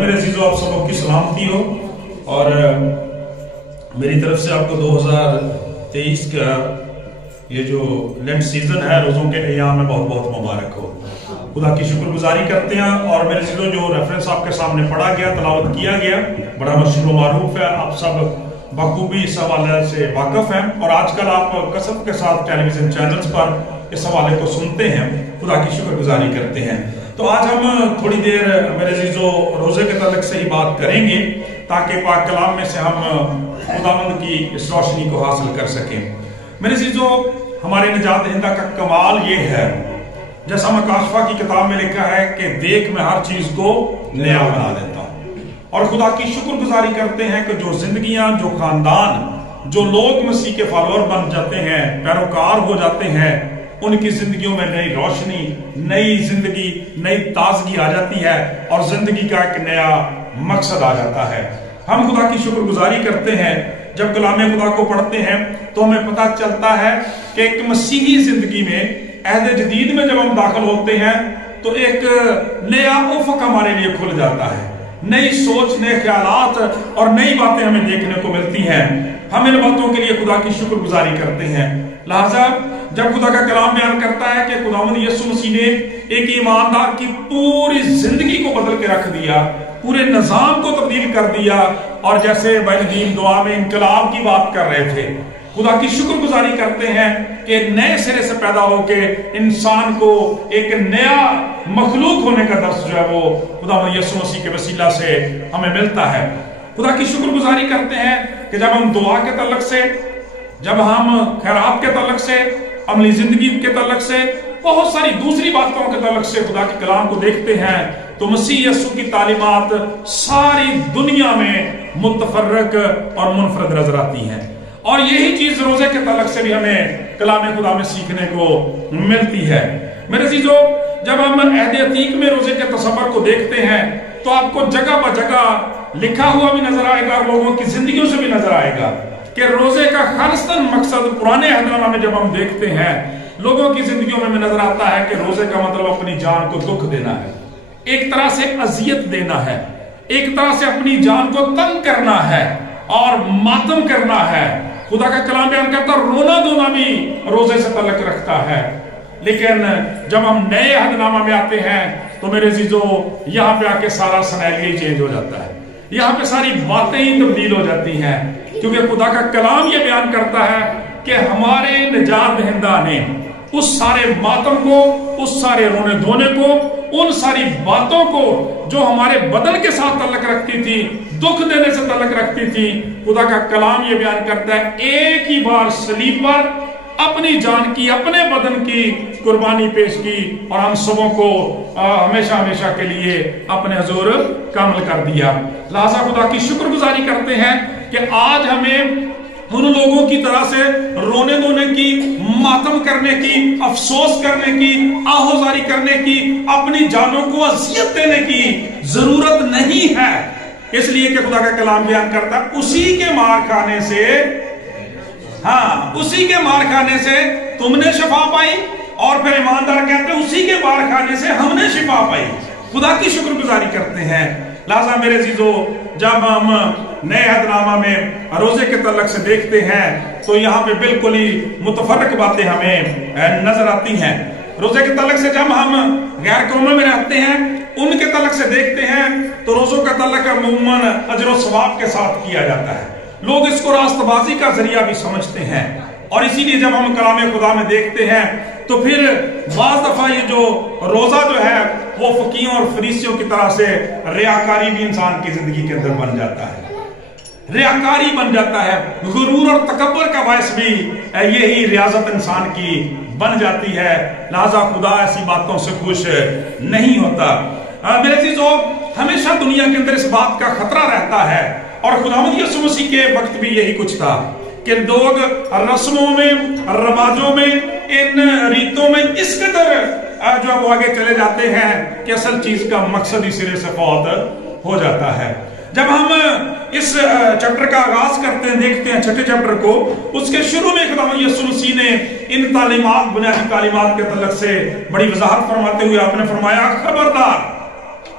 میرے عزیزو آپ سبوں کی سلامتی ہو اور میری طرف سے آپ کو 2023 کا یہ جو لینٹ سیزن ہے روزوں کے ایام میں بہت بہت مبارک ہو. خدا کی شکر گزاری کرتے ہیں. اور میرے عزیزو جو ریفرنس آپ کے سامنے پڑھا گیا تلاوت کیا گیا بڑا مشہور و معروف ہے, آپ سب بخوبی اس حوالے سے واقف ہیں اور آج کل آپ کثرت کے ساتھ ٹیلی ویژن چینلز پر اس حوالے کو سنتے ہیں, خدا کی شکر گزاری کرتے ہیں. تو آج ہم تھوڑی دیر میرے عزیزو روزے کے تعلق سے ہی بات کریں گے تاکہ پاک کلام میں سے ہم خداوند کی اس روشنی کو حاصل کر سکیں. میرے عزیزو ہمارے نجات دہندہ کا کمال یہ ہے, جیسا مکاشفہ کی کتاب میں لکھا ہے کہ دیکھ میں ہر چیز کو نیا بنا دیتا ہوں. اور خدا کی شکر گزاری کرتے ہیں کہ جو زندگیاں, جو خاندان, جو لوگ مسیح کے فالوور بن جاتے ہیں, پیروکار ہو جاتے ہیں, ان کی زندگیوں میں نئی روشنی, نئی زندگی, نئی تازگی آ جاتی ہے اور زندگی کا ایک نیا مقصد آ جاتا ہے. ہم خدا کی شکر گزاری کرتے ہیں جب کلام خدا کو پڑھتے ہیں تو ہمیں پتہ چلتا ہے کہ ایک مسیحی زندگی میں, عہد جدید میں جب ہم داخل ہوتے ہیں تو ایک نیا افق ہمارے لیے کھل جاتا ہے. نئی سوچ, نئے خیالات اور نئی باتیں ہمیں دیکھنے کو ملتی ہیں. ہم ان باتوں کے لیے خدا کی شکر گزاری کرتے ہیں. لہذا جب خدا کا کلام بیان کرتا ہے کہ خداوند یسوع مسیح نے ایک ایماندار کی پوری زندگی کو بدل کے رکھ دیا, پورے نظام کو تبدیل کر دیا, اور جیسے بائنگین دعا میں انقلاب کی بات کر رہے تھے, خدا کی شکر گزاری کرتے ہیں کہ نئے سرے سے پیدا ہو کے انسان کو ایک نیا مخلوق ہونے کا درس جو ہے وہ خداوند یسوع مسیح کے وسیلہ سے ہمیں ملتا ہے. خدا کی شکر گزاری کرتے ہیں کہ جب ہم دعا کے تعلق سے, جب ہم خیرات کے تعلق سے, عملی زندگی کے تعلق سے, بہت ساری دوسری باتوں کے تعلق سے خدا کے کلام کو دیکھتے ہیں تو مسیح یسوع کی تعلیمات ساری دنیا میں متفرق اور منفرد نظر آتی ہیں. اور یہی چیز روزے کے تعلق سے بھی ہمیں کلام خدا میں سیکھنے کو ملتی ہے. میرے عزیزو جب ہم عہد عتیق میں روزے کے تصور کو دیکھتے ہیں تو آپ کو جگہ بہ جگہ لکھا ہوا بھی نظر آئے گا, لوگوں کی زندگیوں سے بھی نظر آئے گا کہ روزے کا خالصتاً مقصد پرانے عہد نامہ میں جب ہم دیکھتے ہیں لوگوں کی زندگیوں میں نظر آتا ہے کہ روزے کا مطلب اپنی جان کو دکھ دینا ہے, ایک طرح سے اذیت دینا ہے, ایک طرح سے اپنی جان کو تنگ کرنا ہے اور ماتم کرنا ہے. خدا کا کلام بیان کرتا رونا دھونا بھی روزے سے تعلق رکھتا ہے. لیکن جب ہم نئے عہد نامہ میں آتے ہیں تو میرے عزیزو یہاں پہ آ کے سارا سیناریو چینج ہو جاتا ہے, یہاں پہ ساری باتیں ہی تبدیل ہو جاتی ہیں, کیونکہ خدا کا کلام یہ بیان کرتا ہے کہ ہمارے نجات دہندہ نے اس سارے ماتم کو, اس سارے رونے دھونے کو, ان ساری باتوں کو جو ہمارے بدن کے ساتھ تعلق رکھتی تھی, دکھ دینے سے تعلق رکھتی تھی, خدا کا کلام یہ بیان کرتا ہے ایک ہی بار صلیب پر اپنی جان کی, اپنے بدن کی قربانی پیش کی اور ہم سبوں کو ہمیشہ ہمیشہ کے لیے اپنے حضور کامل کر دیا. لہذا خدا کی شکر گزاری کرتے ہیں کہ آج ہمیں ان لوگوں کی طرح سے رونے دھونے کی, ماتم کرنے کی, افسوس کرنے کی, آہوزاری کرنے کی, اپنی جانوں کو اذیت دینے کی ضرورت نہیں ہے. اس لیے کہ خدا کا کلام بیان کرتا ہے اسی کے مار کھانے سے, اسی کے مار کھانے سے تم نے شفا پائی, اور پھر ایماندار کہتے ہیں اسی کے مار کھانے سے ہم نے شفا پائی. خدا کی شکر گزاری کرتے ہیں. لہذا میرے عزیزو جب ہم نئے عہد نامہ میں روزے کے تعلق سے دیکھتے ہیں تو یہاں پہ بالکل ہی متفرق باتیں ہمیں نظر آتی ہیں. روزے کے تعلق سے جب ہم غیر قوموں میں رہتے ہیں ان کے تعلق سے دیکھتے ہیں تو روزوں کا تعلق عموماً اجر و ثواب کے ساتھ کیا جاتا ہے. لوگ اس کو راست بازی کا ذریعہ بھی سمجھتے ہیں, اور اسی لیے جب ہم کلام خدا میں دیکھتے ہیں تو پھر بعض دفعہ یہ جو روزہ جو ہے وہ فقیوں اور فریسیوں کی طرح سے ریاکاری بھی انسان کی زندگی کے اندر بن جاتا ہے, ریاکاری بن جاتا ہے. غرور اور تکبر کا باعث بھی یہی ریاضت انسان کی بن جاتی ہے. لہذا خدا ایسی باتوں سے خوش نہیں ہوتا. میرے عزیزو ہمیشہ دنیا کے اندر اس بات کا خطرہ رہتا ہے, اور خداوند یسوع مسیح کے وقت بھی یہی کچھ تھا کہ لوگ رسموں میں, رواجوں میں, ان ریتوں میں اس قدر جو وہ آگے چلے جاتے ہیں کہ اصل چیز کا مقصد ہی سرے سے فوت ہو جاتا ہے. جب ہم اس چیپٹر کا آغاز کرتے ہیں, دیکھتے ہیں چھٹے چیپٹر کو, اس کے شروع میں خداوند یسوع مسیح نے ان تعلیمات, بنیادی تعلیمات کے تعلق سے بڑی وضاحت فرماتے ہوئے آپ نے فرمایا خبردار,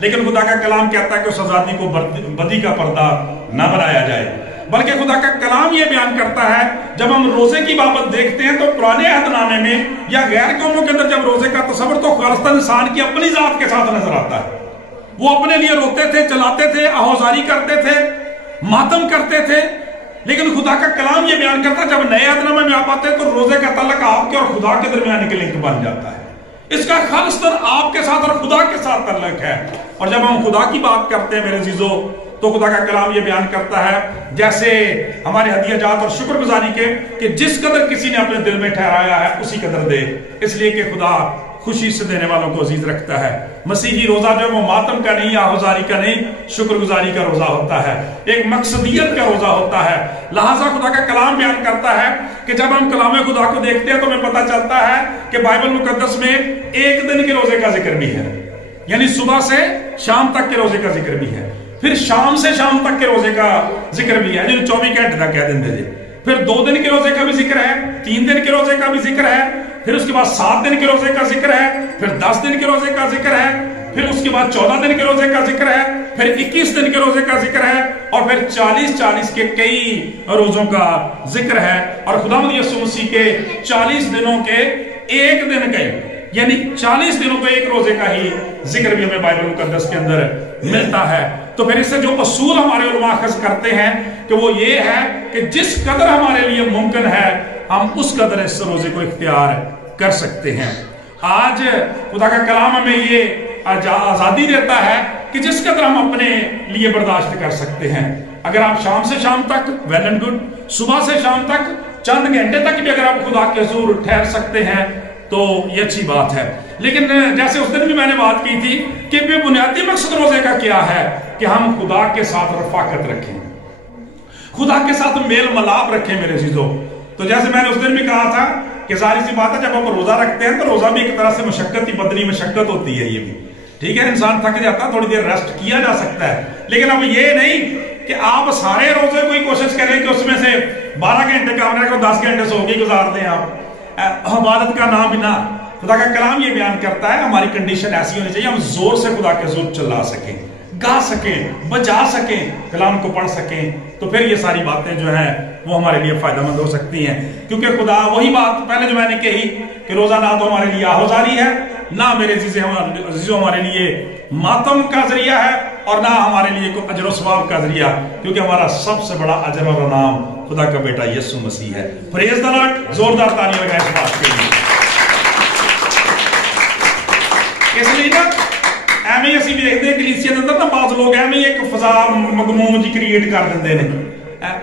لیکن خدا کا کلام کہتا ہے کہ اس آزادی کو بدی کا پردہ نہ بنایا جائے، بلکہ خدا کا کلام یہ بیان کرتا ہے جب ہم روزے کی بابت دیکھتے ہیں تو پرانے عہد نامے میں یا غیر قوموں کے اندر جب روزے کا تصور تو خالصتاً انسان کی اپنی ذات کے ساتھ نظر آتا ہے. وہ اپنے لیے روتے تھے، چلاتے تھے، آہوزاری کرتے تھے، ماتم کرتے تھے. لیکن خدا کا کلام یہ بیان کرتا ہے جب نئے عہد نامے میں آپ آتے ہیں تو روزے کا تعلق آپ کے اور خدا کے درمیان کے لنک بن جاتا ہے. اس کا خالصتاً آپ کے ساتھ اور خدا کے ساتھ تعلق ہے. اور جب ہم خدا کی بات کرتے ہیں میرے عزیزو تو خدا کا کلام یہ بیان کرتا ہے جیسے ہمارے ہدیہ جات اور شکر گزاری کے کہ جس قدر کسی نے اپنے دل میں ٹھہرایا ہے اسی قدر دے، اس لیے کہ خدا خوشی سے دینے والوں کو عزیز رکھتا ہے. مسیحی روزہ جو وہ ماتم کا نہیں، آہوزاری کا نہیں، شکر گزاری کا روزہ ہوتا ہے، ایک مقصدیت کا روزہ ہوتا ہے. لہٰذا خدا کا کلام بیان کرتا ہے کہ جب ہم کلام خدا کو دیکھتے ہیں تو ہمیں پتہ چلتا ہے کہ بائبل مقدس میں ایک دن کے روزے کا ذکر بھی ہے، یعنی صبح سے شام تک کے روزے کا ذکر بھی ہے، پھر شام سے شام تک کے روزے کا ذکر بھی ہے جنہیں 24 گھنٹے تک کہہ دیں دے، پھر 2 دن کے روزے کا بھی ذکر ہے، 3 دن کے روزے کا بھی ذکر ہے، پھر اس کے بعد 7 دن کے روزے کا ذکر ہے، پھر 10 دن کے روزے کا ذکر ہے، پھر اس کے بعد 14 دن کے روزے کا ذکر ہے، پھر 21 دن کے روزے کا ذکر ہے، اور پھر 40 کے کئی روزوں کا ذکر ہے. اور خداوند یسوع مسیح کے 40 دنوں کے ایک دن کے یعنی 40 دنوں کے ایک روزے کا ہی ذکر بھی ہمیں بائبل مقدس کے اندر ملتا ہے. تو پھر اس سے جو اصول ہمارے علماء اخذ کرتے ہیں کہ وہ یہ ہے کہ جس قدر ہمارے لیے ممکن ہے ہم اس قدر اس روزے کو اختیار کر سکتے ہیں. آج خدا کا کلام ہمیں یہ آزادی دیتا ہے کہ جس قدر ہم اپنے لیے برداشت کر سکتے ہیں. اگر آپ شام سے شام تک ویل اینڈ گڈ، صبح سے شام تک چند گھنٹے تک بھی اگر آپ خدا کے حضور ٹھہر سکتے ہیں تو یہ اچھی بات ہے. لیکن جیسے اس دن بھی میں نے بات کی تھی کہ بنیادی مقصد روزے کا کیا ہے کہ ہم خدا کے ساتھ رفاقت رکھیں، خدا کے ساتھ میل ملاپ رکھیں میرے عزیزو. تو جیسے میں نے اس دن بھی کہا تھا کہ ظاہر سی بات ہے جب آپ روزہ رکھتے ہیں تو روزہ بھی ایک طرح سے مشقت ہی، بدنی مشقت ہوتی ہے. یہ بھی ٹھیک ہے، انسان تھک جاتا ہے، تھوڑی دیر ریسٹ کیا جا سکتا ہے، لیکن اب یہ نہیں کہ آپ سارے روزے کو ہی کوشش کریں کہ اس میں سے 12 گھنٹے کام رہے کو 10 گھنٹے سو کے گزار دیں. آپ عبادت کا نام بنا. خدا کا کلام یہ بیان کرتا ہے ہماری کنڈیشن ایسی ہونی چاہیے ہم زور سے خدا کے حضور چلا سکیں، گا سکیں، بجا سکیں، کلام کو پڑھ سکیں. تو پھر یہ ساری باتیں جو ہیں وہ ہمارے لیے فائدہ مند ہو سکتی ہیں. کیونکہ خدا وہی بات پہلے جو میں نے کہی کہ روزہ نہ تو ہمارے لیے آہوزاری ہے، نہ میرے عزیزوں ہمارے لیے ماتم کا ذریعہ ہے، اور نہ ہمارے لیے کوئی اجر و ثواب کا ذریعہ، کیونکہ ہمارا سب سے بڑا اجر اور انعام خدا کا بیٹا یسوع مسیح ہے. پریز دی لارڈ. زوردار تالیاں لگائیں اس بات کے لیے. اس لیے نا ایویں اسی بھی دیکھتے ہیں کلیسیا کے اندر نا بعض لوگ ایویں ایک فضا مغموم جی کریٹ کر دیندے نے،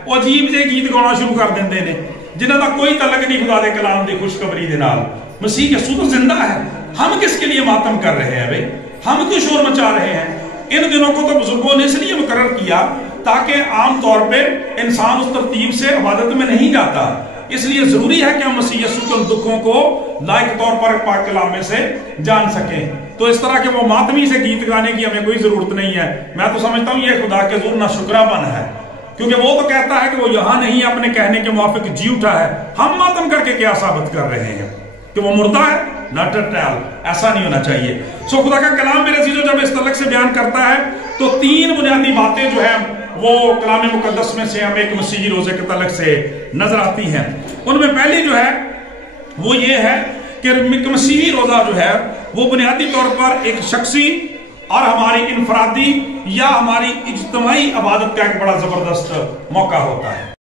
وہ عجیب جے گیت گانا شروع کر دیندے نے جنہاں دا کوئی تعلق نہیں خدا دے کلام دی خوشخبری دے نال. مسیح یسوع تو زندہ ہے، ہم کس کے لیے ماتم کر رہے ہیں بھائی؟ ہم کیوں شور مچا رہے ہیں؟ ان دنوں کو تو بزرگوں نے اس لیے مقرر کیا تاکہ عام طور پہ انسان اس ترتیب سے عبادت میں نہیں جاتا. اس لیے ضروری ہے کہ ہم مسیح یسوع کے دکھوں کو لائق طور پر پاک کلام میں سے جان سکیں. تو اس طرح کے وہ ماتمی سے گیت گانے کی ہمیں کوئی ضرورت نہیں ہے. میں تو سمجھتا ہوں یہ خدا کے حضور ناشکرا پن ہے، کیونکہ وہ تو کہتا ہے کہ وہ یہاں نہیں اپنے کہنے کے موافق جی اٹھا ہے. ہم ماتم کر کے کیا ثابت کر رہے ہیں کہ وہ مردہ ہے؟ Not at all. ایسا نہیں ہونا چاہیے. سو خدا کا کلام میرے عزیزو جب اس تعلق سے بیان کرتا ہے تو 3 بنیادی باتیں جو ہیں وہ کلام مقدس میں سے ہمیں ایک مسیحی روزے کے تعلق سے نظر آتی ہیں. ان میں پہلی جو ہے وہ یہ ہے کہ مسیحی روزہ جو ہے وہ بنیادی طور پر ایک شخصی اور ہماری انفرادی یا ہماری اجتماعی عبادت کا ایک بڑا زبردست موقع ہوتا ہے.